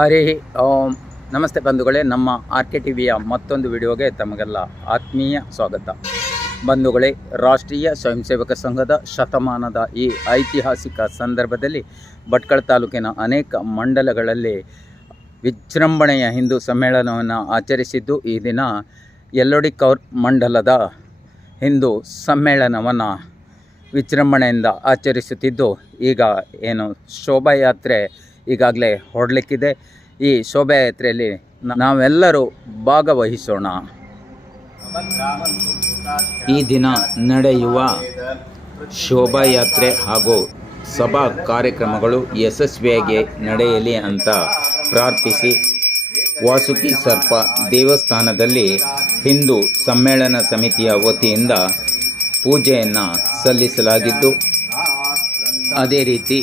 ಹರಿ ಓಂ. ನಮಸ್ತೆ ಬಂಧುಗಳೇ, ನಮ್ಮ ಆರ್ ಕೆ ಟಿ ವಿಯ ಮತ್ತೊಂದು ವಿಡಿಯೋಗೆ ತಮಗೆಲ್ಲ ಆತ್ಮೀಯ ಸ್ವಾಗತ. ಬಂಧುಗಳೇ, ರಾಷ್ಟ್ರೀಯ ಸ್ವಯಂ ಸೇವಕ ಸಂಘದ ಶತಮಾನದ ಈ ಐತಿಹಾಸಿಕ ಸಂದರ್ಭದಲ್ಲಿ ಭಟ್ಕಳ ತಾಲೂಕಿನ ಅನೇಕ ಮಂಡಲಗಳಲ್ಲಿ ವಿಜೃಂಭಣೆಯ ಹಿಂದೂ ಸಮ್ಮೇಳನವನ್ನು ಆಚರಿಸಿದ್ದು, ಈ ದಿನ ಯಲ್ಲೋಡಿ ಕೌರ್ ಮಂಡಲದ ಹಿಂದೂ ಸಮ್ಮೇಳನವನ್ನು ವಿಜೃಂಭಣೆಯಿಂದ ಆಚರಿಸುತ್ತಿದ್ದು, ಈಗ ಏನು ಶೋಭಾಯಾತ್ರೆ ಈಗಾಗಲೇ ಹೊರಡಲಿಕ್ಕಿದೆ. ಈ ಶೋಭಾಯಾತ್ರೆಯಲ್ಲಿ ನಾವೆಲ್ಲರೂ ಭಾಗವಹಿಸೋಣ. ಈ ದಿನ ನಡೆಯುವ ಶೋಭಾಯಾತ್ರೆ ಹಾಗೂ ಸಭಾ ಕಾರ್ಯಕ್ರಮಗಳು ಯಶಸ್ವಿಯಾಗಿ ನಡೆಯಲಿ ಅಂತ ಪ್ರಾರ್ಥಿಸಿ, ವಾಸುಕಿ ಸರ್ಪ ದೇವಸ್ಥಾನದಲ್ಲಿ ಹಿಂದೂ ಸಮ್ಮೇಳನ ಸಮಿತಿಯ ವತಿಯಿಂದ ಪೂಜೆಯನ್ನು ಸಲ್ಲಿಸಲಾಗಿದ್ದು, ಅದೇ ರೀತಿ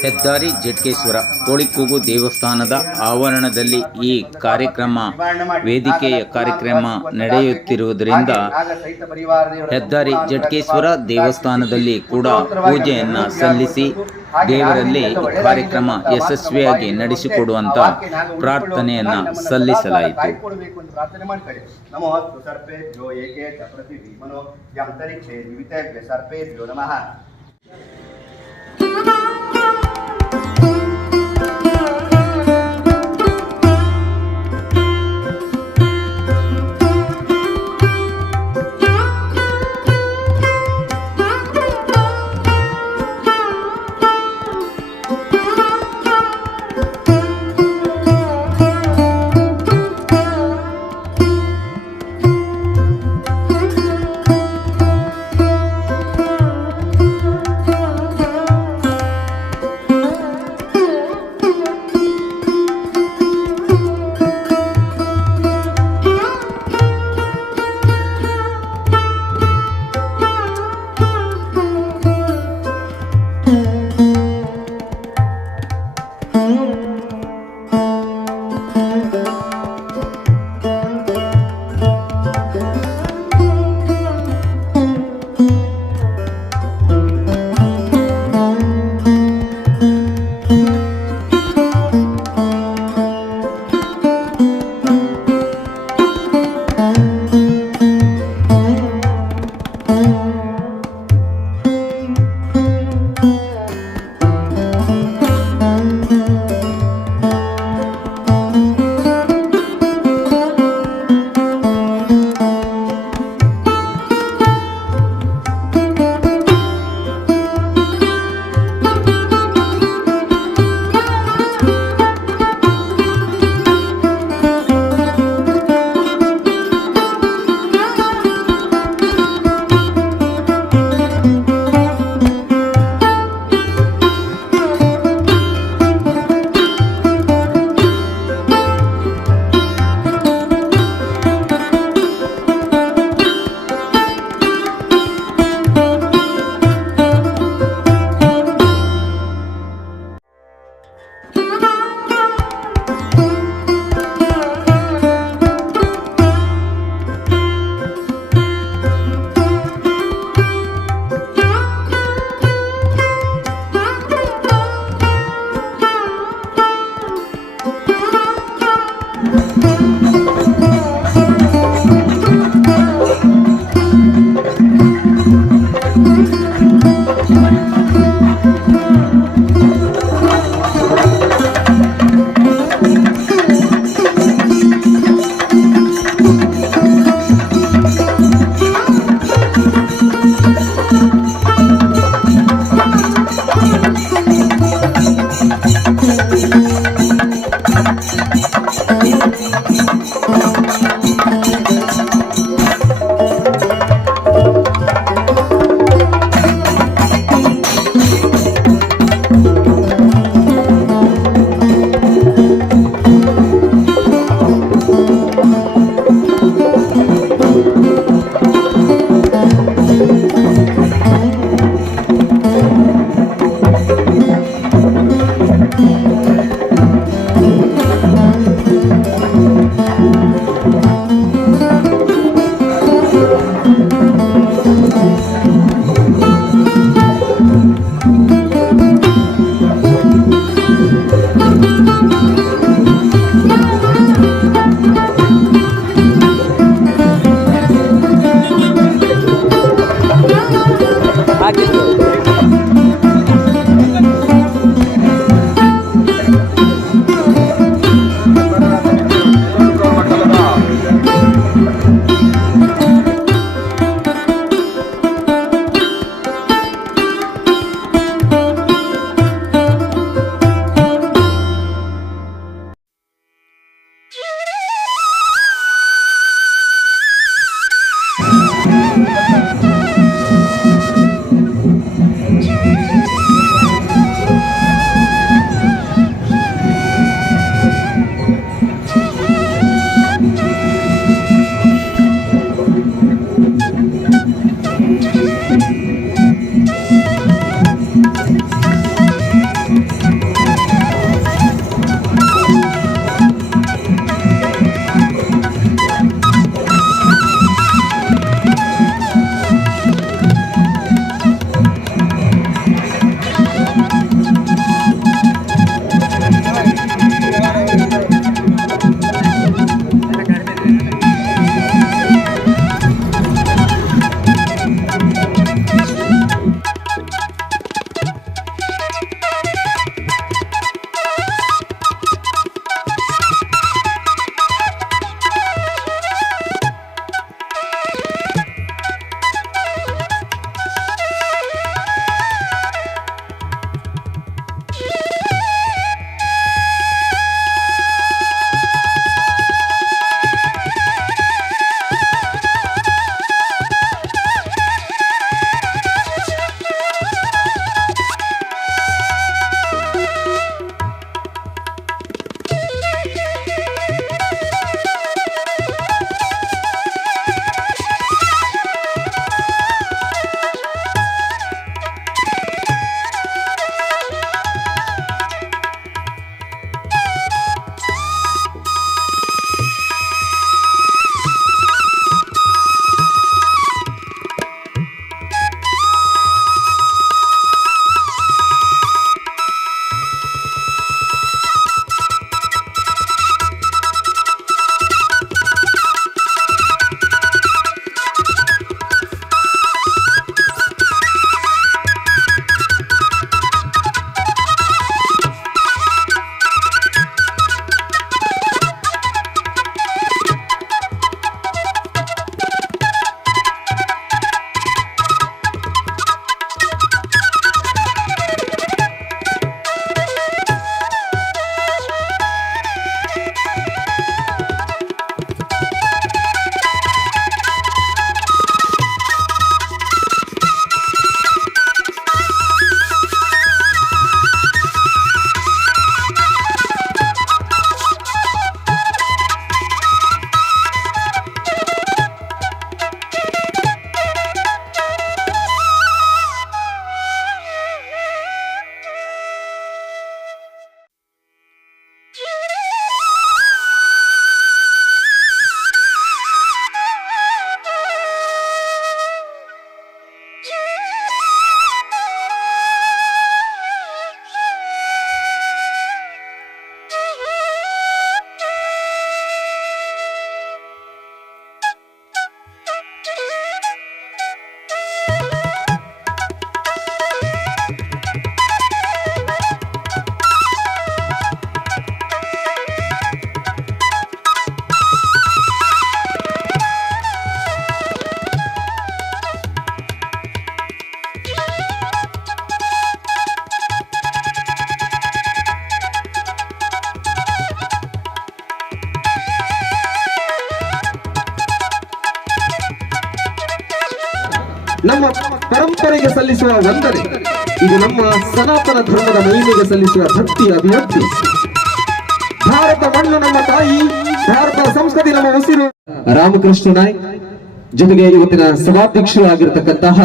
ಹೆದ್ದಾರಿ ಜಟ್ಕೇಶ್ವರ ಕೋಳಿಕೂಗು ದೇವಸ್ಥಾನದ ಆವರಣದಲ್ಲಿ ಈ ಕಾರ್ಯಕ್ರಮ ವೇದಿಕೆಯ ಕಾರ್ಯಕ್ರಮ ನಡೆಯುತ್ತಿರುವುದರಿಂದ ಹೆದ್ದಾರಿ ಜಟ್ಕೇಶ್ವರ ದೇವಸ್ಥಾನದಲ್ಲಿ ಕೂಡ ಪೂಜೆಯನ್ನು ಸಲ್ಲಿಸಿ ದೇವರಲ್ಲಿ ಕಾರ್ಯಕ್ರಮ ಯಶಸ್ವಿಯಾಗಿ ನಡೆಸಿಕೊಡುವಂತ ಪ್ರಾರ್ಥನೆಯನ್ನು ಸಲ್ಲಿಸಲಾಯಿತು. ನಮ್ಮ ಪರಂಪರೆಗೆ ಸಲ್ಲಿಸುವ ವಂದನೆ. ಇದು ನಮ್ಮ ಸನಾತನ ಧರ್ಮದ ಮಹಿಮೆಗೆ ಸಲ್ಲಿಸುವ ಭಕ್ತಿಯ ಅಭಿವ್ಯಕ್ತಿ. ಭಾರತ ಮಣ್ಣು ನಮ್ಮ ತಾಯಿ, ಭಾರತ ಸಂಸ್ಕೃತಿ ನಮ್ಮ ಉಸಿರು. ರಾಮಕೃಷ್ಣ ನಾಯ್ಕ್ ಜೊತೆಗೆ ಇವತ್ತಿನ ಸಭಾಧ್ಯಕ್ಷರು ಆಗಿರತಕ್ಕಂತಹ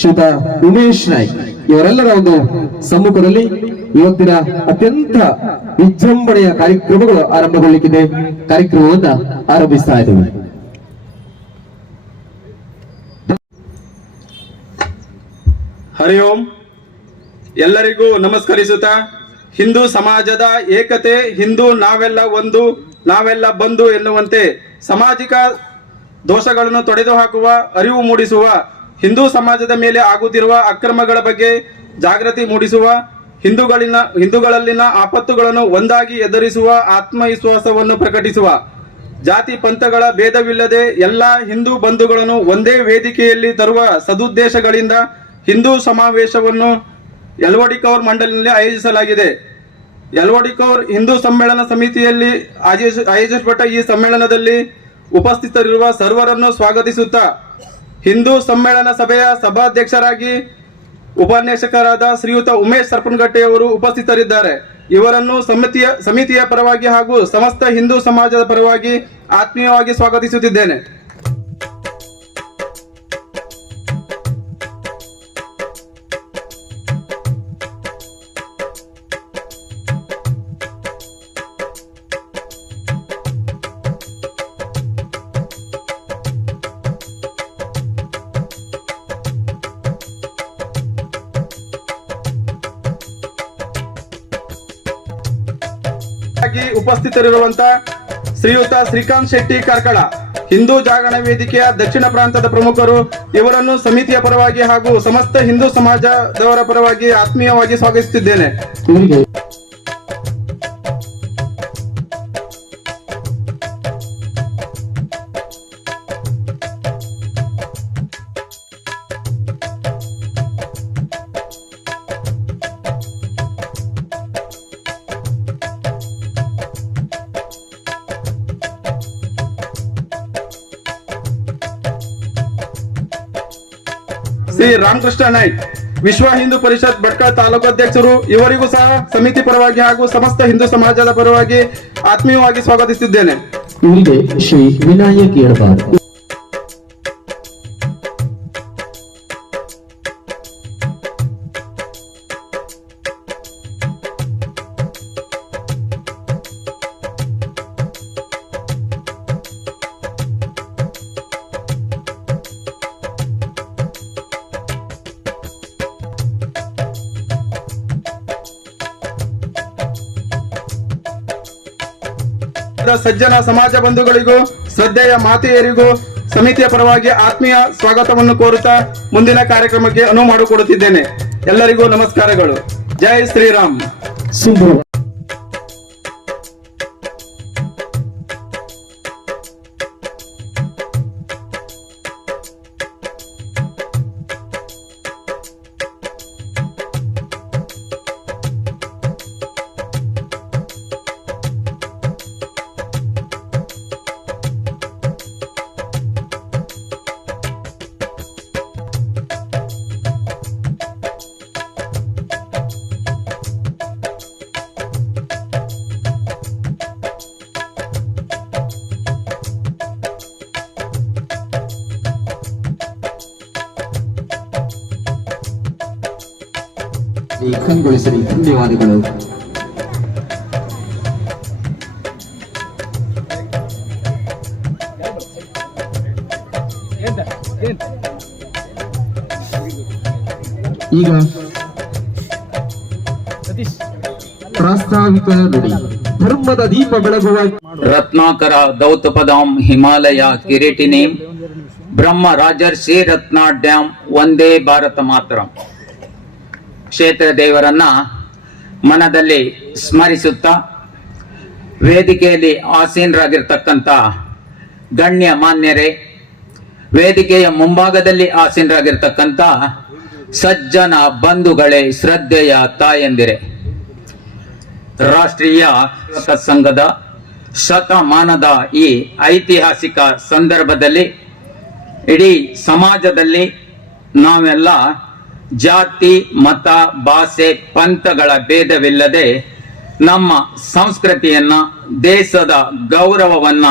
ಶ್ರೀಯುತ ಉಮೇಶ್ ನಾಯ್ಕ್ ಇವರೆಲ್ಲರ ಒಂದು ಸಮ್ಮುಖದಲ್ಲಿ ಇವತ್ತಿನ ಅತ್ಯಂತ ವಿಜೃಂಭಣೆಯ ಕಾರ್ಯಕ್ರಮಗಳು ಆರಂಭಗೊಳ್ಳಿಕ್ಕಿದೆ. ಕಾರ್ಯಕ್ರಮವನ್ನ ಆರಂಭಿಸ್ತಾ ಇದ್ದೇವೆ. ಹರಿ ಓಂ. ಎಲ್ಲರಿಗೂ ನಮಸ್ಕರಿಸುತ್ತಾ ಹಿಂದೂ ಸಮಾಜದ ಏಕತೆ, ಹಿಂದೂ ನಾವೆಲ್ಲ ಒಂದು, ನಾವೆಲ್ಲ ಬಂಧು ಎನ್ನುವಂತೆ ಸಾಮಾಜಿಕ ದೋಷಗಳನ್ನು ತೊಡೆದು ಹಾಕುವ, ಅರಿವು ಮೂಡಿಸುವ, ಹಿಂದೂ ಸಮಾಜದ ಮೇಲೆ ಆಗುತ್ತಿರುವ ಅಕ್ರಮಗಳ ಬಗ್ಗೆ ಜಾಗೃತಿ ಮೂಡಿಸುವ, ಹಿಂದೂಗಳಲ್ಲಿನ ಆಪತ್ತುಗಳನ್ನು ಒಂದಾಗಿ ಎದುರಿಸುವ ಆತ್ಮವಿಶ್ವಾಸವನ್ನು ಪ್ರಕಟಿಸುವ, ಜಾತಿ ಪಂಥಗಳ ಭೇದವಿಲ್ಲದೆ ಎಲ್ಲಾ ಹಿಂದೂ ಬಂಧುಗಳನ್ನು ಒಂದೇ ವೇದಿಕೆಯಲ್ಲಿ ತರುವ ಸದುದ್ದೇಶಗಳಿಂದ ಹಿಂದೂ ಸಮಾವೇಶವನ್ನು ಯಲವಡಿಕೌರ್ ಮಂಡಲಿನಲ್ಲಿ ಆಯೋಜಿಸಲಾಗಿದೆ. ಯಲವಡಿಕೌರ್ ಹಿಂದೂ ಸಮ್ಮೇಳನ ಸಮಿತಿಯಲ್ಲಿ ಆಯೋಜಿಸಲ್ಪಟ್ಟ ಈ ಸಮ್ಮೇಳನದಲ್ಲಿ ಉಪಸ್ಥಿತರಿರುವ ಸರ್ವರನ್ನು ಸ್ವಾಗತಿಸುತ್ತಾ ಹಿಂದೂ ಸಮ್ಮೇಳನ ಸಭೆಯ ಸಭಾಧ್ಯಕ್ಷರಾಗಿ ಉಪನ್ಯಾಸಕರಾದ ಶ್ರೀಯುತ ಉಮೇಶ್ ಸರ್ಪನಗಟ್ಟೆಯವರು ಉಪಸ್ಥಿತರಿದ್ದಾರೆ. ಇವರನ್ನು ಸಮಿತಿಯ ಪರವಾಗಿ ಹಾಗೂ ಸಮಸ್ತ ಹಿಂದೂ ಸಮಾಜದ ಪರವಾಗಿ ಆತ್ಮೀಯವಾಗಿ ಸ್ವಾಗತಿಸುತ್ತಿದ್ದೇನೆ. ಉಪಸ್ಥಿತರಿರುವಂತಹ ಶ್ರೀಯುತ ಶ್ರೀಕಾಂತ್ ಶೆಟ್ಟಿ ಕಾರ್ಕಳ, ಹಿಂದೂ ಜಾಗರಣ ವೇದಿಕೆಯ ದಕ್ಷಿಣ ಪ್ರಾಂತದ ಪ್ರಮುಖರು, ಇವರನ್ನು ಸಮಿತಿಯ ಪರವಾಗಿ ಹಾಗೂ ಸಮಸ್ತ ಹಿಂದೂ ಸಮಾಜದವರ ಪರವಾಗಿ ಆತ್ಮೀಯವಾಗಿ ಸ್ವಾಗತಿಸುತ್ತಿದ್ದೇನೆ. ಶ್ರೀ ರಾಮಕೃಷ್ಣ ನಾಯ್ಕ್, ವಿಶ್ವ ಹಿಂದೂ ಪರಿಷತ್ ಭಟ್ಕಳ ತಾಲೂಕು ಅಧ್ಯಕ್ಷರು, ಇವರಿಗೂ ಸಹ ಸಮಿತಿ ಪರವಾಗಿ ಹಾಗೂ ಸಮಸ್ತ ಹಿಂದೂ ಸಮಾಜದ ಪರವಾಗಿ ಆತ್ಮೀಯವಾಗಿ ಸ್ವಾಗತಿಸುತ್ತಿದ್ದೇನೆ. ಇವರಿಗೆ ಶ್ರೀ ವಿನಾಯಕ್ ಯಡಬಾರ್. ಸಜ್ಜನ ಸಮಾಜ ಬಂಧುಗಳಿಗೂ ಶ್ರದ್ಧೆಯ ಮಾತೆಯರಿಗೂ ಸಮಿತಿಯ ಪರವಾಗಿ ಆತ್ಮೀಯ ಸ್ವಾಗತವನ್ನು ಕೋರುತ್ತಾ ಮುಂದಿನ ಕಾರ್ಯಕ್ರಮಕ್ಕೆ ಅನುವು ಮಾಡಿಕೊಡುತ್ತಿದ್ದೇನೆ. ಎಲ್ಲರಿಗೂ ನಮಸ್ಕಾರಗಳು. ಜೈ ಶ್ರೀರಾಮ್. ಕಂಗೊಳಿಸಲಿ. ಧನ್ಯವಾದಗಳು. ಈಗ ಪ್ರಾಸ್ತಾವಿಕ ನುಡಿ. ಧರ್ಮದ ದೀಪ ಬೆಳಗುವ ರತ್ನಾಕರ ದೌತಪದಾಂ ಹಿಮಾಲಯ ಕಿರೀಟಿನೀಂ ಬ್ರಹ್ಮ ರಾಜರ್ಷಿ ರತ್ನಾಢ್ಯಾಂ ವಂದೇ ಭಾರತ ಮಾತರಂ. ಕ್ಷೇತ್ರ ದೇವರನ್ನ ಮನದಲ್ಲಿ ಸ್ಮರಿಸುತ್ತಾ ವೇದಿಕೆಯಲ್ಲಿ ಆಸೀನರಾಗಿರ್ತಕ್ಕಂಥ ಗಣ್ಯ ಮಾನ್ಯರೇ, ವೇದಿಕೆಯ ಮುಂಭಾಗದಲ್ಲಿ ಆಸೀನರಾಗಿರ್ತಕ್ಕಂಥ ಸಜ್ಜನ ಬಂಧುಗಳೇ, ಶ್ರದ್ಧೆಯ ತಾಯಂದಿರೇ, ರಾಷ್ಟ್ರೀಯ ಸಂಘದ ಶತಮಾನದ ಈ ಐತಿಹಾಸಿಕ ಸಂದರ್ಭದಲ್ಲಿ ಇಡೀ ಸಮಾಜದಲ್ಲಿ ನಾವೆಲ್ಲ ಜಾತಿ ಮತ ಭಾಷೆ ಪಂಥಗಳ ಭೇದವಿಲ್ಲದೆ ನಮ್ಮ ಸಂಸ್ಕೃತಿಯನ್ನ ದೇಶದ ಗೌರವವನ್ನ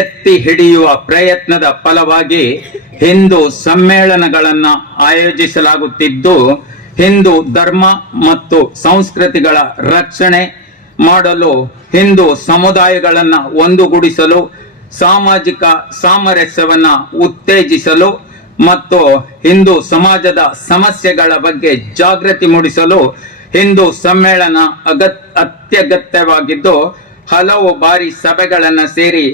ಎತ್ತಿ ಹಿಡಿಯುವ ಪ್ರಯತ್ನದ ಫಲವಾಗಿ ಹಿಂದೂ ಸಮ್ಮೇಳನಗಳನ್ನ ಆಯೋಜಿಸಲಾಗುತ್ತಿದ್ದು ಹಿಂದೂ ಧರ್ಮ ಮತ್ತು ಸಂಸ್ಕೃತಿಗಳ ರಕ್ಷಣೆ ಮಾಡಲು ಹಿಂದೂ ಸಮುದಾಯಗಳನ್ನ ಒಂದುಗೂಡಿಸಲು ಸಾಮಾಜಿಕ ಸಾಮರಸ್ಯವನ್ನ ಉತ್ತೇಜಿಸಲು ಮತ್ತು ಹಿಂದೂ ಸಮಾಜದ ಸಮಸ್ಯೆಗಳ ಬಗ್ಗೆ ಜಾಗೃತಿ ಮೂಡಿಸಲು ಹಿಂದೂ ಸಮ್ಮೇಳನ ಅತ್ಯಗತ್ಯವಾಗಿದ್ದು ಹಲವು ಬಾರಿ ಸಭೆಗಳನ್ನು ಸೇರಿ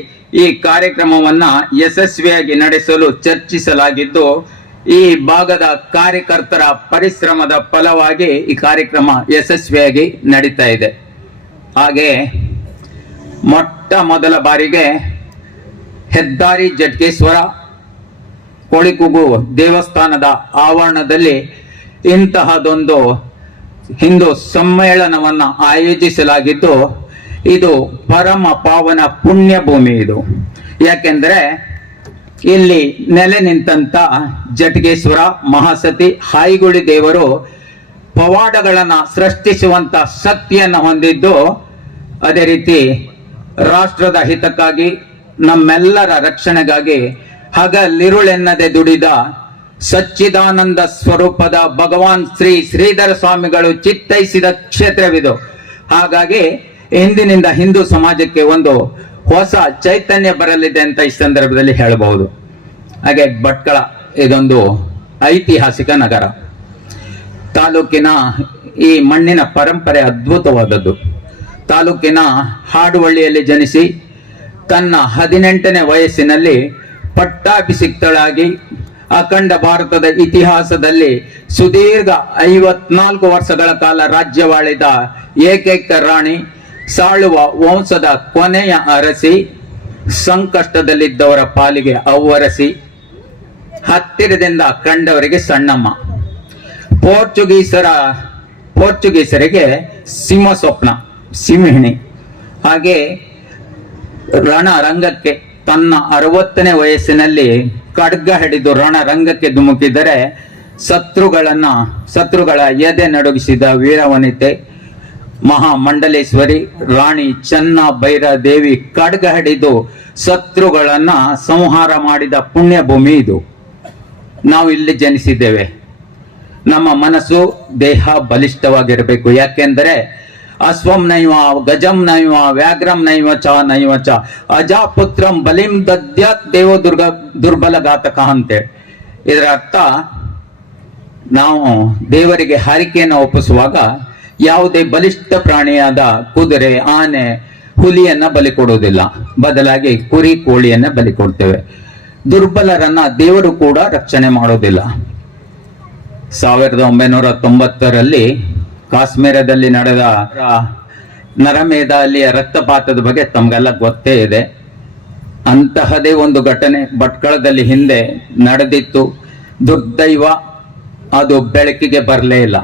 ಈ ಕಾರ್ಯಕ್ರಮವನ್ನ ಯಶಸ್ವಿಯಾಗಿ ನಡೆಸಲು ಚರ್ಚಿಸಲಾಗಿದ್ದು ಈ ಭಾಗದ ಕಾರ್ಯಕರ್ತರ ಪರಿಶ್ರಮದ ಫಲವಾಗಿ ಈ ಕಾರ್ಯಕ್ರಮ ಯಶಸ್ವಿಯಾಗಿ ನಡೀತಾ ಇದೆ. ಹಾಗೆ ಮೊಟ್ಟ ಮೊದಲ ಬಾರಿಗೆ ಹೆದ್ದಾರಿ ಜಟ್ಕೇಶ್ವರ ಕೋಳಿಕೂಗು ದೇವಸ್ಥಾನದ ಆವರಣದಲ್ಲಿ ಇಂತಹದೊಂದು ಹಿಂದೂ ಸಮ್ಮೇಳನವನ್ನ ಆಯೋಜಿಸಲಾಗಿದ್ದು ಇದು ಪರಮ ಪಾವನ ಪುಣ್ಯ ಭೂಮಿ. ಇದು ಯಾಕೆಂದ್ರೆ ಇಲ್ಲಿ ನೆಲೆ ನಿಂತ ಜಟಗೇಶ್ವರ ಮಹಾಸತಿ ಹಾಯಿಗುಳಿ ದೇವರು ಪವಾಡಗಳನ್ನ ಸೃಷ್ಟಿಸುವಂತ ಶಕ್ತಿಯನ್ನು ಹೊಂದಿದ್ದು, ಅದೇ ರೀತಿ ರಾಷ್ಟ್ರದ ಹಿತಕ್ಕಾಗಿ ನಮ್ಮೆಲ್ಲರ ರಕ್ಷಣೆಗಾಗಿ ಹಗಲಿರುಳೆನ್ನದೆ ದುಡಿದ ಸಚ್ಚಿದಾನಂದ ಸ್ವರೂಪದ ಭಗವಾನ್ ಶ್ರೀ ಶ್ರೀಧರ ಸ್ವಾಮಿಗಳು ಚಿತ್ತೈಸಿದ ಕ್ಷೇತ್ರವಿದು. ಹಾಗಾಗಿ ಇಂದಿನಿಂದ ಹಿಂದೂ ಸಮಾಜಕ್ಕೆ ಒಂದು ಹೊಸ ಚೈತನ್ಯ ಬರಲಿದೆ ಅಂತ ಈ ಸಂದರ್ಭದಲ್ಲಿ ಹೇಳಬಹುದು. ಹಾಗೆ ಭಟ್ಕಳ ಇದೊಂದು ಐತಿಹಾಸಿಕ ನಗರ. ತಾಲೂಕಿನ ಈ ಮಣ್ಣಿನ ಪರಂಪರೆ ಅದ್ಭುತವಾದದ್ದು. ತಾಲೂಕಿನ ಹಾಡುವಳ್ಳಿಯಲ್ಲಿ ಜನಿಸಿ ತನ್ನ 18ನೇ ವಯಸ್ಸಿನಲ್ಲಿ ಪಟ್ಟಾಭಿಷಿಕ್ತಳಾಗಿ ಅಖಂಡ ಭಾರತದ ಇತಿಹಾಸದಲ್ಲಿ ಸುದೀರ್ಘ 54 ವರ್ಷಗಳ ಕಾಲ ರಾಜ್ಯವಾಳಿದ ಏಕೈಕ ರಾಣಿ, ಸಾಳುವ ವಂಶದ ಕೊನೆಯ ಅರಸಿ, ಸಂಕಷ್ಟದಲ್ಲಿದ್ದವರ ಪಾಲಿಗೆ ಅವ್ವರಸಿ, ಹತ್ತಿರದಿಂದ ಕಂಡವರಿಗೆ ಸಣ್ಣಮ್ಮ, ಪೋರ್ಚುಗೀಸರಿಗೆ ಸಿಂಹ ಸ್ವಪ್ನ, ಸಿಂಹಿಣಿ. ಹಾಗೆ ರಣರಂಗಕ್ಕೆ ತನ್ನ 60ನೇ ವಯಸ್ಸಿನಲ್ಲಿ ಖಡ್ಗ ಹಿಡಿದು ರಣರಂಗಕ್ಕೆ ಧುಮುಕಿದರೆ ಶತ್ರುಗಳ ಎದೆ ನಡುಗಿಸಿದ ವೀರವನಿತೆ ಮಹಾಮಂಡಲೇಶ್ವರಿ ರಾಣಿ ಚೆನ್ನ ಭೈರದೇವಿ ಖಡ್ಗ ಹಿಡಿದು ಶತ್ರುಗಳನ್ನ ಸಂಹಾರ ಮಾಡಿದ ಪುಣ್ಯ ಭೂಮಿ ಇದು. ನಾವು ಇಲ್ಲಿ ಜನಿಸಿದ್ದೇವೆ. ನಮ್ಮ ಮನಸ್ಸು ದೇಹ ಬಲಿಷ್ಠವಾಗಿರಬೇಕು. ಯಾಕೆಂದರೆ ಅಶ್ವಂ ನೈವ ಗಜಂ ನೈವ ವ್ಯಾಘ್ರಂ ನೈವ ಚ ಅಜಾಪುತ್ರಂ ಬಲಿಂ ದದ್ಯಾತ್ ದೇವ ದುರ್ಬಲ ಘಾತಕ ಅಂತೇಳಿ. ಇದರ ಅರ್ಥ, ನಾವು ದೇವರಿಗೆ ಹಾರಿಕೆಯನ್ನು ಒಪ್ಪಿಸುವಾಗ ಯಾವುದೇ ಬಲಿಷ್ಠ ಪ್ರಾಣಿಯಾದ ಕುದುರೆ, ಆನೆ, ಹುಲಿಯನ್ನ ಬಲಿ ಕೊಡುವುದಿಲ್ಲ. ಬದಲಾಗಿ ಕುರಿ, ಕೋಳಿಯನ್ನ ಬಲಿ ಕೊಡ್ತೇವೆ. ದುರ್ಬಲರನ್ನ ದೇವರು ಕೂಡ ರಕ್ಷಣೆ ಮಾಡೋದಿಲ್ಲ. 1990ರಲ್ಲಿ ಕಾಶ್ಮೀರದಲ್ಲಿ ನಡೆದ ನರಮೇಧಾಲಿಯ ರಕ್ತಪಾತದ ಬಗ್ಗೆ ತಮಗೆಲ್ಲ ಗೊತ್ತೇ ಇದೆ. ಅಂತಹದೇ ಒಂದು ಘಟನೆ ಭಟ್ಕಳದಲ್ಲಿ ಹಿಂದೆ ನಡೆದಿತ್ತು. ದುರ್ದೈವ, ಅದು ಬೆಳಕಿಗೆ ಬರಲೇ ಇಲ್ಲ.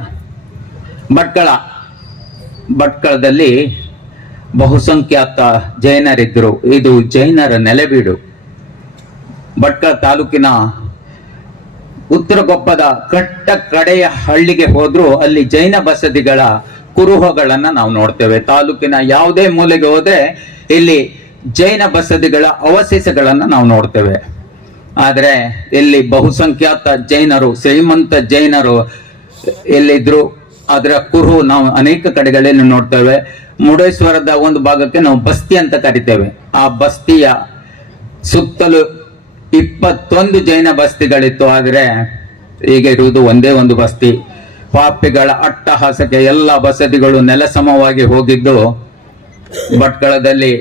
ಭಟ್ಕಳದಲ್ಲಿ ಬಹುಸಂಖ್ಯಾತ ಜೈನರಿದ್ರು. ಇದು ಜೈನರ ನೆಲೆಬೀಡು. ಭಟ್ಕಳ ತಾಲೂಕಿನ ಉತ್ತರಗೊಪ್ಪದ ಕಟ್ಟ ಕಡೆಯ ಹಳ್ಳಿಗೆ ಹೋದ್ರೂ ಅಲ್ಲಿ ಜೈನ ಬಸದಿಗಳ ಕುರುಹಗಳನ್ನ ನಾವು ನೋಡ್ತೇವೆ. ತಾಲೂಕಿನ ಯಾವುದೇ ಮೂಲೆಗೆ ಹೋದ್ರೆ ಇಲ್ಲಿ ಜೈನ ಬಸದಿಗಳ ಅವಶೇಷಗಳನ್ನ ನಾವು ನೋಡ್ತೇವೆ. ಆದ್ರೆ ಇಲ್ಲಿ ಬಹುಸಂಖ್ಯಾತ ಜೈನರು, ಶ್ರೀಮಂತ ಜೈನರು ಎಲ್ಲಿದ್ರು ಅದರ ಕುರುಹು ನಾವು ಅನೇಕ ಕಡೆಗಳಲ್ಲಿ ನೋಡ್ತೇವೆ. ಮುರುಡೇಶ್ವರದ ಒಂದು ಭಾಗಕ್ಕೆ ನಾವು ಬಸ್ತಿ ಅಂತ ಕರಿತೇವೆ. ಆ ಬಸ್ತಿಯ ಸುತ್ತಲೂ 21 ಜೈನ ಬಸ್ತಿಗಳಿತ್ತು. ಆದ್ರೆ ಈಗ ಇರುವುದು ಒಂದೇ ಒಂದು ಬಸ್ತಿ. ಪಾಪಿಗಳ ಅಟ್ಟಹಾಸಕ್ಕೆ ಎಲ್ಲ ಬಸದಿಗಳು ನೆಲಸಮವಾಗಿ ಹೋಗಿದ್ದು, ಭಟ್ಕಳದಲ್ಲಿ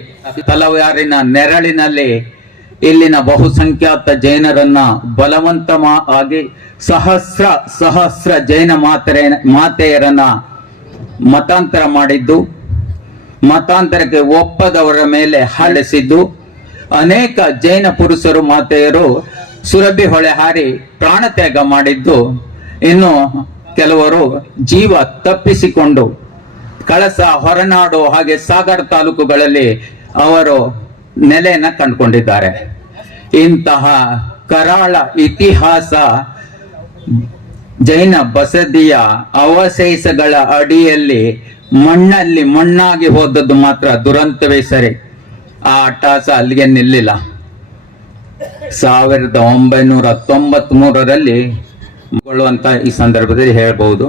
ತಲವಾರಿನ ನೆರಳಿನಲ್ಲಿ ಇಲ್ಲಿನ ಬಹುಸಂಖ್ಯಾತ ಜೈನರನ್ನ ಬಲವಂತವಾಗಿ ಸಹಸ್ರ ಜೈನ ಮಾತೆಯರನ್ನ ಮತಾಂತರ ಮಾಡಿದ್ದು, ಮತಾಂತರಕ್ಕೆ ಒಪ್ಪದವರ ಮೇಲೆ ಹರಡಿಸಿದ್ದು, ಅನೇಕ ಜೈನ ಪುರುಷರು ಮಾತೆಯರು ಸುರಭಿ ಹೊಳೆ ಹಾರಿ ಪ್ರಾಣತ್ಯಾಗ ಮಾಡಿದ್ದು, ಇನ್ನು ಕೆಲವರು ಜೀವ ತಪ್ಪಿಸಿಕೊಂಡು ಕಳಸ, ಹೊರನಾಡು ಹಾಗೆ ಸಾಗರ ತಾಲೂಕುಗಳಲ್ಲಿ ಅವರು ನೆಲೆಯನ್ನ ಕಂಡುಕೊಂಡಿದ್ದಾರೆ. ಇಂತಹ ಕರಾಳ ಇತಿಹಾಸ ಜೈನ ಬಸದಿಯ ಅವಶೇಷಗಳ ಅಡಿಯಲ್ಲಿ ಮಣ್ಣಲ್ಲಿ ಮಣ್ಣಾಗಿ ಹೋದದ್ದು ಮಾತ್ರ ದುರಂತವೇ ಸರಿ. ಆ ಅಟ್ಟಹಾಸ ಅಲ್ಲಿಗೆ ನಿಲ್ಲಿಲ್ಲ. 1993ರಲ್ಲಿ ಅಂತ ಈ ಸಂದರ್ಭದಲ್ಲಿ ಹೇಳ್ಬಹುದು.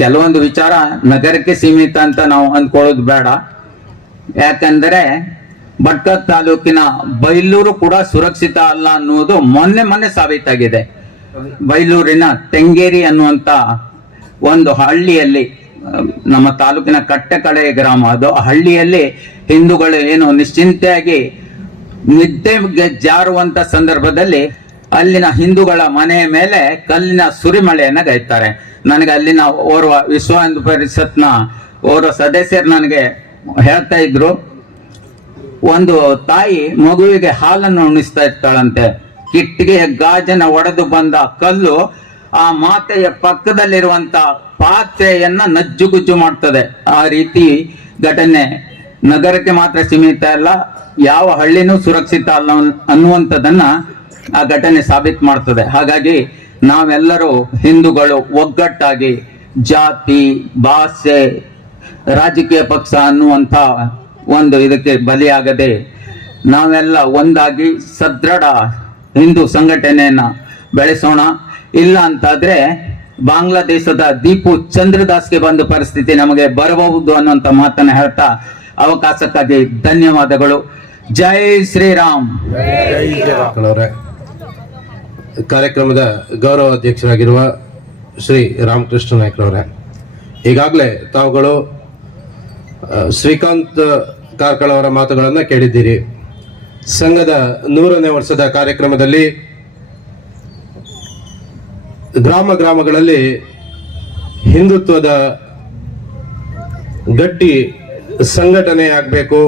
ಕೆಲವೊಂದು ವಿಚಾರ ನಗರಕ್ಕೆ ಸೀಮಿತ ಅಂತ ನಾವು ಅಂದ್ಕೊಳ್ಳೋದು ಬೇಡ. ಯಾಕಂದ್ರೆ ಭಟ್ಕಳ ತಾಲೂಕಿನ ಬೈಲೂರು ಕೂಡ ಸುರಕ್ಷಿತ ಅಲ್ಲ ಅನ್ನುವುದು ಮೊನ್ನೆ ಸಾಬೀತಾಗಿದೆ. ಬೈಲೂರಿನ ತೆಂಗೇರಿ ಅನ್ನುವಂತ ಒಂದು ಹಳ್ಳಿಯಲ್ಲಿ, ನಮ್ಮ ತಾಲೂಕಿನ ಕಟ್ಟಕಡೆ ಗ್ರಾಮ ಅದು, ಆ ಹಳ್ಳಿಯಲ್ಲಿ ಹಿಂದೂಗಳು ಏನು ನಿಶ್ಚಿಂತೆಯಾಗಿ ನಿದ್ದೆಗೆ ಜಾರುವಂತ ಸಂದರ್ಭದಲ್ಲಿ ಅಲ್ಲಿನ ಹಿಂದೂಗಳ ಮನೆಯ ಮೇಲೆ ಕಲ್ಲಿನ ಸುರಿಮಳೆಯನ್ನ ಗೈತಾರೆ. ನನಗೆ ಅಲ್ಲಿನ ಓರ್ವ ವಿಶ್ವ ಹಿಂದೂ ಪರಿಷತ್ನ ಓರ್ವ ಸದಸ್ಯರು ನನಗೆ ಹೇಳ್ತಾ ಇದ್ರು, ಒಂದು ತಾಯಿ ಮಗುವಿಗೆ ಹಾಲನ್ನು ಉಣಿಸ್ತಾ ಇರ್ತಾಳಂತೆ. ಕಿಟ್ಟಿಗೆ ಗಾಜನ ಒಡೆದು ಬಂದ ಕಲ್ಲು ಆ ಮಾತೆಯ ಪಕ್ಕದಲ್ಲಿರುವಂತ ಪಾತ್ರೆಯನ್ನ ನಜ್ಜುಗುಜ್ಜು ಮಾಡ್ತದೆ. ಆ ರೀತಿ ಘಟನೆ ನಗರಕ್ಕೆ ಮಾತ್ರ ಸೀಮಿತ ಅಲ್ಲ, ಯಾವ ಹಳ್ಳಿನೂ ಸುರಕ್ಷಿತ ಅಲ್ಲ ಅನ್ನುವಂಥದ್ದನ್ನ ಆ ಘಟನೆ ಸಾಬೀತು ಮಾಡ್ತದೆ. ಹಾಗಾಗಿ ನಾವೆಲ್ಲರೂ ಹಿಂದೂಗಳು ಒಗ್ಗಟ್ಟಾಗಿ ಜಾತಿ, ಭಾಷೆ, ರಾಜಕೀಯ ಪಕ್ಷ ಅನ್ನುವಂಥ ಒಂದು ಇದಕ್ಕೆ ಬಲಿಯಾಗದೆ ನಾವೆಲ್ಲ ಒಂದಾಗಿ ಸದೃಢ ಹಿಂದೂ ಸಂಘಟನೆಯನ್ನ ಬೆಳೆಸೋಣ. ಇಲ್ಲ ಅಂತಾದ್ರೆ ಬಾಂಗ್ಲಾದೇಶದ ದೀಪು ಚಂದ್ರದಾಸ್ಗೆ ಬಂದ ಪರಿಸ್ಥಿತಿ ನಮಗೆ ಬರಬಹುದು ಅನ್ನುವಂತ ಮಾತನ್ನ ಹೇಳ್ತಾ ಅವಕಾಶಕ್ಕಾಗಿ ಧನ್ಯವಾದಗಳು. ಜೈ ಶ್ರೀರಾಮ್. ಕಾರ್ಯಕ್ರಮದ ಗೌರವ ಅಧ್ಯಕ್ಷರಾಗಿರುವ ಶ್ರೀ ರಾಮಕೃಷ್ಣ ನಾಯ್ಕರವರೇ, ಈಗಾಗಲೇ ತಾವುಗಳು ಶ್ರೀಕಾಂತ್ ಕಾರ್ಕಳ ಅವರ ಮಾತುಗಳನ್ನು ಕೇಳಿದ್ದೀರಿ. ಸಂಘದ 100ನೇ ವರ್ಷದ ಕಾರ್ಯಕ್ರಮದಲ್ಲಿ ಗ್ರಾಮಗಳಲ್ಲಿ ಹಿಂದುತ್ವದ ಗಟ್ಟಿ ಸಂಘಟನೆ ಆಗಬೇಕು,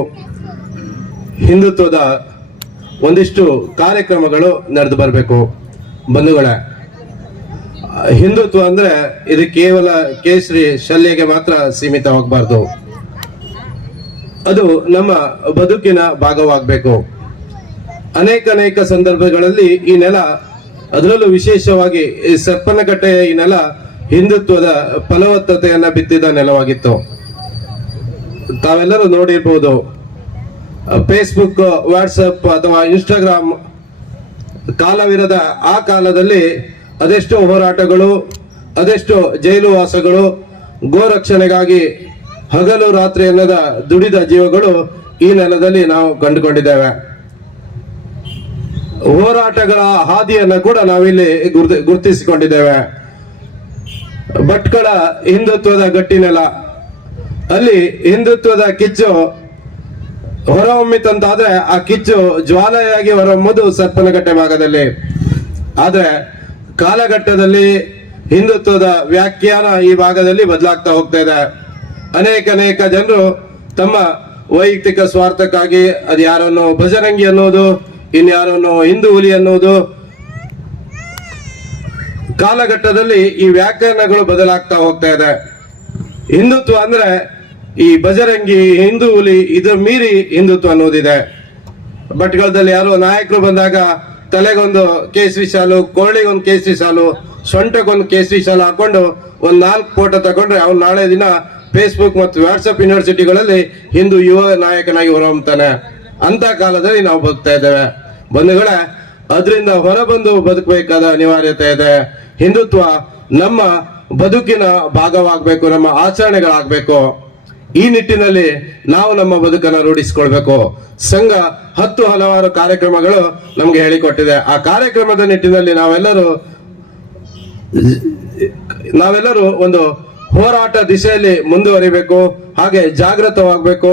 ಹಿಂದುತ್ವದ ಒಂದಿಷ್ಟು ಕಾರ್ಯಕ್ರಮಗಳು ನಡೆದು ಬರಬೇಕು. ಬಂಧುಗಳೇ, ಹಿಂದುತ್ವ ಅಂದ್ರೆ ಇದು ಕೇವಲ ಕೇಸರಿ ಶಲ್ಯಗೆ ಮಾತ್ರ ಸೀಮಿತವಾಗಬಾರ್ದು, ಅದು ನಮ್ಮ ಬದುಕಿನ ಭಾಗವಾಗಬೇಕು. ಅನೇಕ ಸಂದರ್ಭಗಳಲ್ಲಿ ಈ ನೆಲ, ಅದರಲ್ಲೂ ವಿಶೇಷವಾಗಿ ಈ ಸರ್ಪನಕಟ್ಟೆಯ ಈ ನೆಲ ಹಿಂದುತ್ವದ ಫಲವತ್ತತೆಯನ್ನ ಬಿತ್ತಿದ ನೆಲವಾಗಿತ್ತು. ತಾವೆಲ್ಲರೂ ನೋಡಿರ್ಬೋದು, ಫೇಸ್ಬುಕ್, ವಾಟ್ಸಪ್ ಅಥವಾ ಇನ್ಸ್ಟಾಗ್ರಾಮ್ ಕಾಲವಿರದ ಆ ಕಾಲದಲ್ಲಿ ಅದೆಷ್ಟೋ ಹೋರಾಟಗಳು, ಅದೆಷ್ಟೋ ಜೈಲು ವಾಸಗಳು, ಗೋರಕ್ಷಣೆಗಾಗಿ ಹಗಲು ರಾತ್ರಿ ಎನ್ನದ ದುಡಿದ ಜೀವಗಳು ಈ ನೆಲದಲ್ಲಿ ನಾವು ಕಂಡುಕೊಂಡಿದ್ದೇವೆ. ಹೋರಾಟಗಳ ಹಾದಿಯನ್ನ ಕೂಡ ನಾವಿಲ್ಲಿ ಗುರುತಿಸಿಕೊಂಡಿದ್ದೇವೆ. ಭಟ್ಕಳ ಹಿಂದುತ್ವದ ಗಟ್ಟಿನೆಲ, ಅಲ್ಲಿ ಹಿಂದುತ್ವದ ಕಿಚ್ಚು ಹೊರಹೊಮ್ಮಿತಂತಾದ್ರೆ ಆ ಕಿಚ್ಚು ಜ್ವಾಲೆಯಾಗಿ ಹೊರಹೊಮ್ಮುವುದು ಸರ್ಪನಕಟ್ಟೆ ಭಾಗದಲ್ಲಿ. ಆದ್ರೆ ಕಾಲಘಟ್ಟದಲ್ಲಿ ಹಿಂದುತ್ವದ ವ್ಯಾಖ್ಯಾನ ಈ ಭಾಗದಲ್ಲಿ ಬದಲಾಗ್ತಾ ಹೋಗ್ತಾ ಇದೆ. ಅನೇಕ ಜನರು ತಮ್ಮ ವೈಯಕ್ತಿಕ ಸ್ವಾರ್ಥಕ್ಕಾಗಿ ಅದು ಯಾರನ್ನು ಬಜರಂಗಿ ಅನ್ನೋದು, ಇನ್ಯಾರನ್ನು ಹಿಂದೂ ಹುಲಿ ಅನ್ನೋದು, ಕಾಲಘಟ್ಟದಲ್ಲಿ ಈ ವ್ಯಾಖ್ಯಾನಗಳು ಬದಲಾಗ್ತಾ ಹೋಗ್ತಾ ಇದೆ. ಹಿಂದುತ್ವ ಅಂದ್ರೆ ಈ ಬಜರಂಗಿ, ಹಿಂದೂ ಹುಲಿ, ಇದ್ರ ಮೀರಿ ಹಿಂದುತ್ವ ಅನ್ನೋದಿದೆ. ಭಟ್ಕಳದಲ್ಲಿ ಯಾರೋ ನಾಯಕರು ಬಂದಾಗ ತಲೆಗೊಂದು ಕೇಸರಿ ಶಾಲು, ಕೊಳ್ಳಿಗೊಂದು ಕೇಸರಿ ಶಾಲು, ಸೊಂಟಕ್ಕೊಂದು ಕೇಸರಿ ಶಾಲು ಹಾಕೊಂಡು ಒಂದ್ 4 ಫೋಟೋ ತಗೊಂಡ್ರೆ ಅವ್ನು ನಾಳೆ ದಿನ ಫೇಸ್ಬುಕ್ ಮತ್ತು ವಾಟ್ಸಪ್ ಯೂನಿವರ್ಸಿಟಿಗಳಲ್ಲಿ ಹಿಂದೂ ಯುವ ನಾಯಕನಾಗಿ ಹೊರಹೊಮ್ತಾನೆ. ಅಂತ ಕಾಲದಲ್ಲಿ ನಾವು ಬದುಕ್ತಾ ಇದ್ದೇವೆ. ಬಂಧುಗಳೇ, ಅದರಿಂದ ಹೊರಬಂದು ಬದುಕಬೇಕಾದ ಅನಿವಾರ್ಯತೆ ಇದೆ. ಹಿಂದುತ್ವ ನಮ್ಮ ಬದುಕಿನ ಭಾಗವಾಗಬೇಕು, ನಮ್ಮ ಆಚರಣೆಗಳಾಗಬೇಕು. ಈ ನಿಟ್ಟಿನಲ್ಲಿ ನಾವು ನಮ್ಮ ಬದುಕನ್ನು ರೂಢಿಸಿಕೊಳ್ಬೇಕು. ಸಂಘ ಹಲವಾರು ಕಾರ್ಯಕ್ರಮಗಳು ನಮ್ಗೆ ಹೇಳಿಕೊಟ್ಟಿದೆ. ಆ ಕಾರ್ಯಕ್ರಮದ ನಿಟ್ಟಿನಲ್ಲಿ ನಾವೆಲ್ಲರೂ ಒಂದು ಹೋರಾಟ ದಿಶೆಯಲ್ಲಿ ಮುಂದುವರಿಬೇಕು. ಹಾಗೆ ಜಾಗೃತವಾಗಬೇಕು.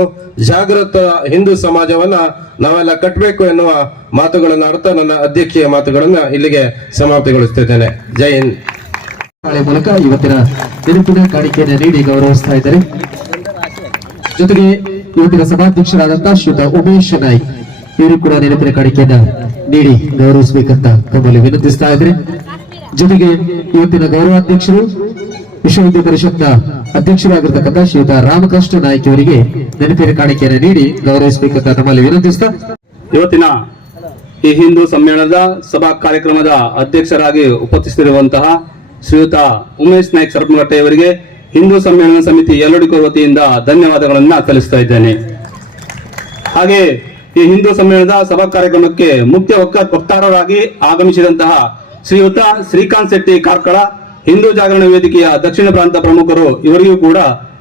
ಜಾಗೃತ ಹಿಂದೂ ಸಮಾಜವನ್ನ ನಾವೆಲ್ಲ ಕಟ್ಟಬೇಕು ಎನ್ನುವ ಮಾತುಗಳನ್ನು ಆಡ್ತಾ ನನ್ನ ಅಧ್ಯಕ್ಷೀಯ ಮಾತುಗಳನ್ನ ಇಲ್ಲಿಗೆ ಸಮಾಪ್ತಿಗೊಳಿಸುತ್ತಿದ್ದೇನೆ. ಜೈ ಹಿಂದ್. ಮೂಲಕ ಇವತ್ತಿನ ನೆನಪಿನ ಕಾಣಿಕೆಯನ್ನು ನೀಡಿ ಗೌರವಿಸ್ತಾ ಇದ್ದಾರೆ. ಜೊತೆಗೆ ಇವತ್ತಿನ ಸಭಾಧ್ಯಕ್ಷರಾದಂತಹ ಶ್ರೀಯುತ ಉಮೇಶ್ ನಾಯ್ಕ್ ಇವರು ಕೂಡ ನೆನಪಿನ ಕಾಣಿಕೆಯನ್ನ ನೀಡಿ ಗೌರವಿಸಬೇಕಂತ ತಮ್ಮಲ್ಲಿ ವಿನಂತಿಸ್ತಾ ಇದ್ದಾರೆ. ಜೊತೆಗೆ ಇವತ್ತಿನ ಗೌರವಾಧ್ಯಕ್ಷರು ವಿಶ್ವ ಹಿಂದೂ ಪರಿಷತ್ನ ಅಧ್ಯಕ್ಷರಾಗಿರ್ತಕ್ಕಂಥ ಶ್ರೀಯುತ ರಾಮಕೃಷ್ಣ ನಾಯ್ಕ್ ಅವರಿಗೆ ನೆನಪಿನ ಕಾಣಿಕೆಯನ್ನು ನೀಡಿ ಗೌರವಿಸಬೇಕಂತ ತಮ್ಮಲ್ಲಿ ವಿನಂತಿಸ್ತಾ, ಇವತ್ತಿನ ಈ ಹಿಂದೂ ಸಮ್ಮೇಳನದ ಸಭಾ ಕಾರ್ಯಕ್ರಮದ ಅಧ್ಯಕ್ಷರಾಗಿ ಉಪಸ್ಥಿತರಿರುವಂತಹ ಶ್ರೀಯುತ ಉಮೇಶ್ ನಾಯ್ಕ್ ಸರ್ಪಮಘಟ್ಟೆ ಅವರಿಗೆ ಹಿಂದೂ ಸಮ್ಮೇಳನ ಸಮಿತಿ ಯಲ್ಲೋಡಿಕೋರ್ ವತಿಯಿಂದ ಧನ್ಯವಾದಗಳನ್ನ ಸಲ್ಲಿಸ್ತಾ ಇದ್ದೇನೆ. ಹಾಗೆ ಈ ಹಿಂದೂ ಸಮ್ಮೇಳನದ ಸಭಾ ಕಾರ್ಯಕ್ರಮಕ್ಕೆ ಮುಖ್ಯ ವಕ್ತಾರರಾಗಿ ಆಗಮಿಸಿದಂತಹ ಶ್ರೀಯುತ ಶ್ರೀಕಾಂತ್ ಶೆಟ್ಟಿ ಕಾರ್ಕಳ, ಹಿಂದೂ ಜಾಗರಣ ವೇದಿಕೆಯ ದಕ್ಷಿಣ ಪ್ರಾಂತ ಪ್ರಮುಖರು, ಇವರಿಗೂ ಕೂಡ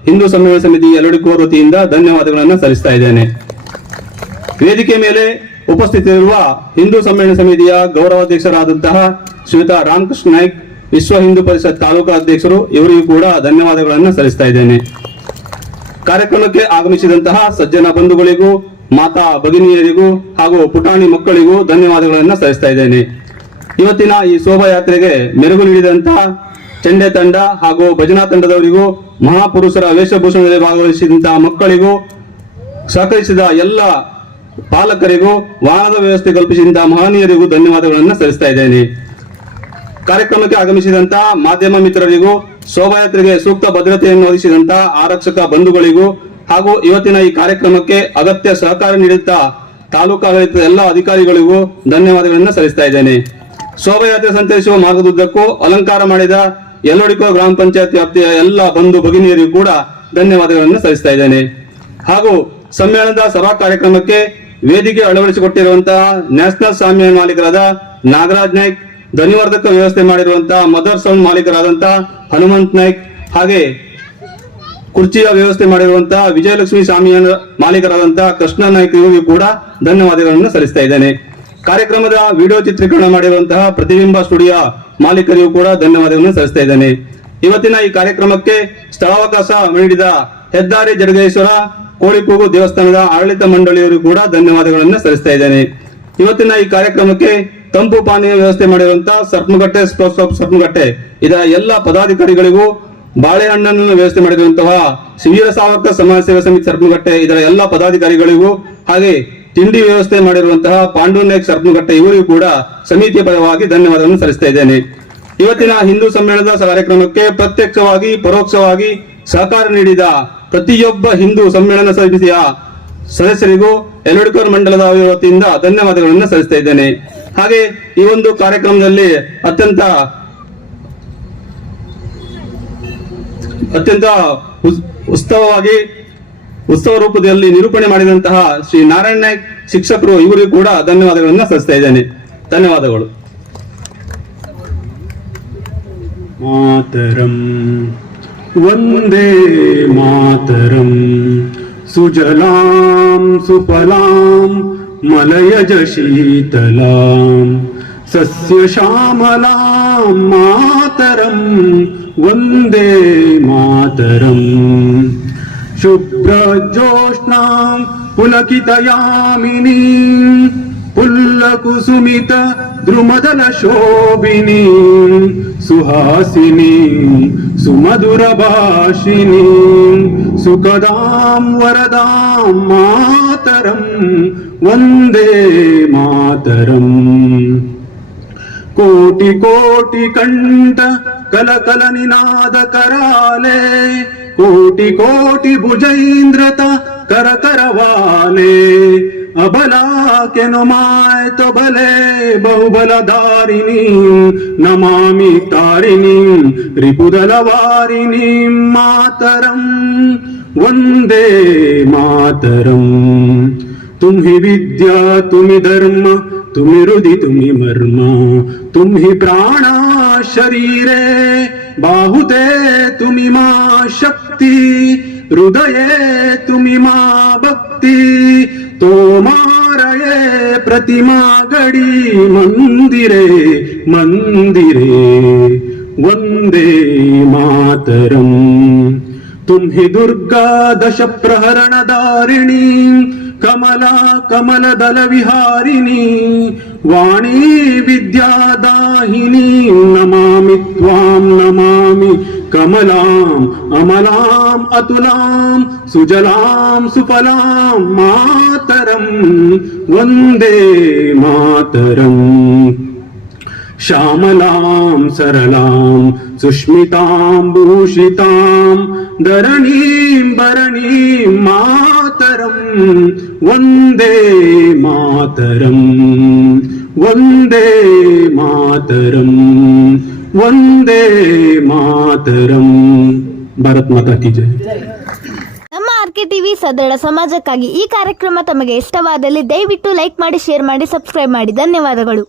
ಹಿಂದೂ ಸಮ್ಮೇಳನ ಸಮಿತಿ ಯಲ್ಲೋಡಿಕೋರ್ ವತಿಯಿಂದ ಧನ್ಯವಾದಗಳನ್ನು ಸಲ್ಲಿಸ್ತಾ ಇದ್ದೇನೆ. ವೇದಿಕೆ ಮೇಲೆ ಉಪಸ್ಥಿತರಿರುವ ಹಿಂದೂ ಸಮ್ಮೇಳನ ಸಮಿತಿಯ ಗೌರವಾಧ್ಯಕ್ಷರಾದಂತಹ ಶ್ರೀಯುತ ರಾಮಕೃಷ್ಣ ನಾಯ್ಕ್, ವಿಶ್ವ ಹಿಂದೂ ಪರಿಷತ್ ತಾಲೂಕಾ ಅಧ್ಯಕ್ಷರು, ಇವರಿಗೂ ಕೂಡ ಧನ್ಯವಾದಗಳನ್ನು ಸಲ್ಲಿಸ್ತಾ ಇದ್ದೇನೆ. ಕಾರ್ಯಕ್ರಮಕ್ಕೆ ಆಗಮಿಸಿದಂತಹ ಸಜ್ಜನ ಬಂಧುಗಳಿಗೂ, ಮಾತಾ ಭಗಿನಿಯರಿಗೂ ಹಾಗೂ ಪುಟಾಣಿ ಮಕ್ಕಳಿಗೂ ಧನ್ಯವಾದಗಳನ್ನು ಸಲ್ಲಿಸ್ತಾ ಇದ್ದೇನೆ. ಇವತ್ತಿನ ಈ ಶೋಭಾಯಾತ್ರೆಗೆ ಮೆರುಗು ನೀಡಿದಂತಹ ಚಂಡೆ ತಂಡ ಹಾಗೂ ಭಜನಾ ತಂಡದವರಿಗೂ, ಮಹಾಪುರುಷರ ವೇಷಭೂಷಣದಲ್ಲಿ ಭಾಗವಹಿಸಿದಂತಹ ಮಕ್ಕಳಿಗೂ, ಸಹಕರಿಸಿದ ಎಲ್ಲ ಪಾಲಕರಿಗೂ, ವಾಹನದ ವ್ಯವಸ್ಥೆ ಕಲ್ಪಿಸಿದಂತಹ ಮಹನೀಯರಿಗೂ ಧನ್ಯವಾದಗಳನ್ನು ಸಲ್ಲಿಸ್ತಾ ಇದ್ದೇನೆ. ಕಾರ್ಯಕ್ರಮಕ್ಕೆ ಆಗಮಿಸಿದಂತಹ ಮಾಧ್ಯಮ ಮಿತ್ರರಿಗೂ, ಶೋಭಾಯಾತ್ರೆಗೆ ಸೂಕ್ತ ಭದ್ರತೆಯನ್ನು ಒದಗಿಸಿದಂತಹ ಆರಕ್ಷಕ ಬಂಧುಗಳಿಗೂ ಹಾಗೂ ಇವತ್ತಿನ ಈ ಕಾರ್ಯಕ್ರಮಕ್ಕೆ ಅಗತ್ಯ ಸಹಕಾರ ನೀಡುತ್ತ ತಾಲೂಕಾಡಳಿತದ ಎಲ್ಲ ಅಧಿಕಾರಿಗಳಿಗೂ ಧನ್ಯವಾದಗಳನ್ನು ಸಲ್ಲಿಸ್ತಾ ಇದ್ದೇನೆ. ಶೋಭಾಯಾತ್ರೆ ಸಂಚರಿಸುವ ಮಾರ್ಗದುದ್ದಕ್ಕೂ ಅಲಂಕಾರ ಮಾಡಿದ ಯಲ್ಲೋಡಿಕೋರ್ ಗ್ರಾಮ ಪಂಚಾಯತ್ ವ್ಯಾಪ್ತಿಯ ಎಲ್ಲ ಬಂಧು ಭಗಿನಿಯರಿಗೂ ಕೂಡ ಧನ್ಯವಾದಗಳನ್ನು ಸಲ್ಲಿಸ್ತಾ ಇದ್ದೇನೆ. ಹಾಗೂ ಸಮ್ಮೇಳನದ ಸಭಾ ಕಾರ್ಯಕ್ರಮಕ್ಕೆ ವೇದಿಕೆ ಅಳವಡಿಸಿಕೊಟ್ಟಿರುವಂತಹ ನ್ಯಾಷನಲ್ ಸಾಮ್ಯ ಮಾಲೀಕರಾದ ನಾಗರಾಜ್ ನಾಯ್ಕ್, ಧ್ವನಿವರ್ಧಕ ವ್ಯವಸ್ಥೆ ಮಾಡಿರುವಂತಹ ಮದರ್ ಸೌಂಡ್ ಮಾಲೀಕರಾದಂತಹ ಹನುಮಂತ್ ನಾಯ್ಕ್, ಹಾಗೆ ಕುರ್ಚಿಯ ವ್ಯವಸ್ಥೆ ಮಾಡಿರುವಂತಹ ವಿಜಯಲಕ್ಷ್ಮಿ ಸಾಮಿಯ ಮಾಲೀಕರಾದಂತಹ ಕೃಷ್ಣ ನಾಯ್ಕ್ ಇವರಿಗೂ ಕೂಡ ಧನ್ಯವಾದಗಳನ್ನು ಸಲ್ಲಿಸ್ತಾ ಇದ್ದೇನೆ. ಕಾರ್ಯಕ್ರಮದ ವಿಡಿಯೋ ಚಿತ್ರೀಕರಣ ಮಾಡಿರುವಂತಹ ಪ್ರತಿಬಿಂಬ ಸ್ಟುಡಿಯೋ ಮಾಲೀಕರಿಗೂ ಕೂಡ ಧನ್ಯವಾದಗಳನ್ನು ಸಲ್ಲಿಸ್ತಾ ಇದ್ದೇನೆ. ಇವತ್ತಿನ ಈ ಕಾರ್ಯಕ್ರಮಕ್ಕೆ ಸ್ಥಳಾವಕಾಶ ನೀಡಿದ ಹೆದ್ದಾರಿ ಜಡಗೇಶ್ವರ ಕೋಳಿಕೂಗು ದೇವಸ್ಥಾನದ ಆಡಳಿತ ಮಂಡಳಿಯವರು ಕೂಡ ಧನ್ಯವಾದಗಳನ್ನು ಸಲ್ಲಿಸ್ತಾ ಇದ್ದೇನೆ. ಇವತ್ತಿನ ಈ ಕಾರ್ಯಕ್ರಮಕ್ಕೆ ತಂಪು ಪಾನೀಯ ವ್ಯವಸ್ಥೆ ಮಾಡಿರುವಂತಹ ಸರ್ಪಮಘಟ್ಟೆ ಸ್ಪೋರ್ಟ್ಸ್ ಕ್ಲಬ್ ಸರ್ಪಮಘಟ್ಟೆ ಇದರ ಎಲ್ಲ ಪದಾಧಿಕಾರಿಗಳಿಗೂ, ಬಾಳೆಹಣ್ಣನ್ನು ವ್ಯವಸ್ಥೆ ಮಾಡಿರುವಂತಹ ವೀರ ಸಾವರ್ಕರ್ ಸಮಾಜ ಸೇವಾ ಸಮಿತಿ ಸರ್ಪಮಘಟ್ಟೆ ಇದರ ಎಲ್ಲ ಪದಾಧಿಕಾರಿಗಳಿಗೂ, ಹಾಗೆ ತಿಂಡಿ ವ್ಯವಸ್ಥೆ ಮಾಡಿರುವಂತಹ ಪಾಂಡು ನಾಯ್ಕ್ ಸರ್ಪಮಘಟ್ಟೆ ಇವರಿಗೂ ಕೂಡ ಸಮಿತಿಯ ಪರವಾಗಿ ಧನ್ಯವಾದವನ್ನು ಸಲ್ಲಿಸ್ತಾ ಇದ್ದೇನೆ. ಇವತ್ತಿನ ಹಿಂದೂ ಸಮ್ಮೇಳನದ ಕಾರ್ಯಕ್ರಮಕ್ಕೆ ಪ್ರತ್ಯಕ್ಷವಾಗಿ ಪರೋಕ್ಷವಾಗಿ ಸಹಕಾರ ನೀಡಿದ ಪ್ರತಿಯೊಬ್ಬ ಹಿಂದೂ ಸಮ್ಮೇಳನ ಸಮಿತಿಯ ಸದಸ್ಯರಿಗೂ ಯಲ್ಲೋಡಿಕೋರ್ ಮಂಡಲದ ವತಿಯಿಂದ ಧನ್ಯವಾದಗಳನ್ನು ಸಲ್ಲಿಸ್ತಾ ಇದ್ದೇನೆ. ಹಾಗೆ ಈ ಒಂದು ಕಾರ್ಯಕ್ರಮದಲ್ಲಿ ಅತ್ಯಂತ ಉತ್ಸವ ರೂಪದಲ್ಲಿ ನಿರೂಪಣೆ ಮಾಡಿದಂತಹ ಶ್ರೀ ನಾರಾಯಣ್ ನಾಯ್ಕ್ ಶಿಕ್ಷಕರು, ಇವರಿಗೂ ಕೂಡ ಧನ್ಯವಾದಗಳನ್ನು ಸಲ್ಲಿಸ್ತಾ ಇದ್ದೇನೆ. ಧನ್ಯವಾದಗಳು. ಮಾತರಂ ವಂದೇ ಮಾತರಂ ಸುಜಲಾಂ ಸುಫಲಾಂ ಮಲಯಜ ಶೀತಲಾಂ ಸಸ್ಯ ಶ್ಯಾಮಲಾಂ ಮಾತರಂ ವಂದೇ ಮಾತರಂ ಶುಭ್ರಜೋಷ್ಣಾಂ ಪುಲಕಿತಯಾಮಿನೀಂ ಪುಲ್ಲಕುಸುಮಿತ ದ್ರುಮದಲ ಶೋಭಿನಿ ಸುಹಾಸಿನಿ ಸುಮಧುರ ಭಾಷಿನಿ ಸುಖದಾಂ ವರದಾಂ ಮಾತರಂ ವಂದೇ ಮಾತರಂ ಕೋಟಿ ಕೋಟಿ ಕಂಠ ಕಲ ಕಲ ನಿನಾದ ಕರಾಲೆ ಕೋಟಿ ಕೋಟಿ ಭುಜೈಂದ್ರತ ಕರ ಕರವಾಲೆ ಅಬಲಾ ಕೆನು ಮಾಯ್ ತೊ ಬಲೆ ಬಹುಬಲಧಾರಿಣಿ ನಮಾಮಿ ತಾರಿಣಿ ರಿಪುದಲವಾರಿಣಿ ಮಾತರಂ ವಂದೇ ಮಾತರಂ तुम ही विद्या तुम ही धर्म तुम ही हृदय तुम ही मर्म तुम ही प्राणा शरीरे बाहुते तुम ही मां शक्ति हृदये तुम ही मां भक्ति तो मारये प्रतिमा गड़ी मंदिरे मंदिरे वंदे मातरम तुम ही दुर्गा दश प्रहरण दारिणी कमला कमल दल विहारिणी वाणी विद्यादाहिनी नमामि त्वां नमामि कमलां अमलां अतुलां सुजलां सुफलां मातरं वन्दे मातरम् श्यामलां सरलां सुष्मितां भूषितां धरणीं भरणीं मातरं वन्दे मातरं वन्दे मातरं ವಂದೇ ಮಾತರಂ. ಭಾರತ್ ಮಾತಾ ಕಿ ಜೈ. ನಮ್ಮ ಆರ್ಕೆ ಟಿವಿ ಸದೃಢ ಸಮಾಜಕ್ಕಾಗಿ ಈ ಕಾರ್ಯಕ್ರಮ ತಮಗೆ ಇಷ್ಟವಾದಲ್ಲಿ ದಯವಿಟ್ಟು ಲೈಕ್ ಮಾಡಿ, ಶೇರ್ ಮಾಡಿ, ಸಬ್ಸ್ಕ್ರೈಬ್ ಮಾಡಿ. ಧನ್ಯವಾದಗಳು.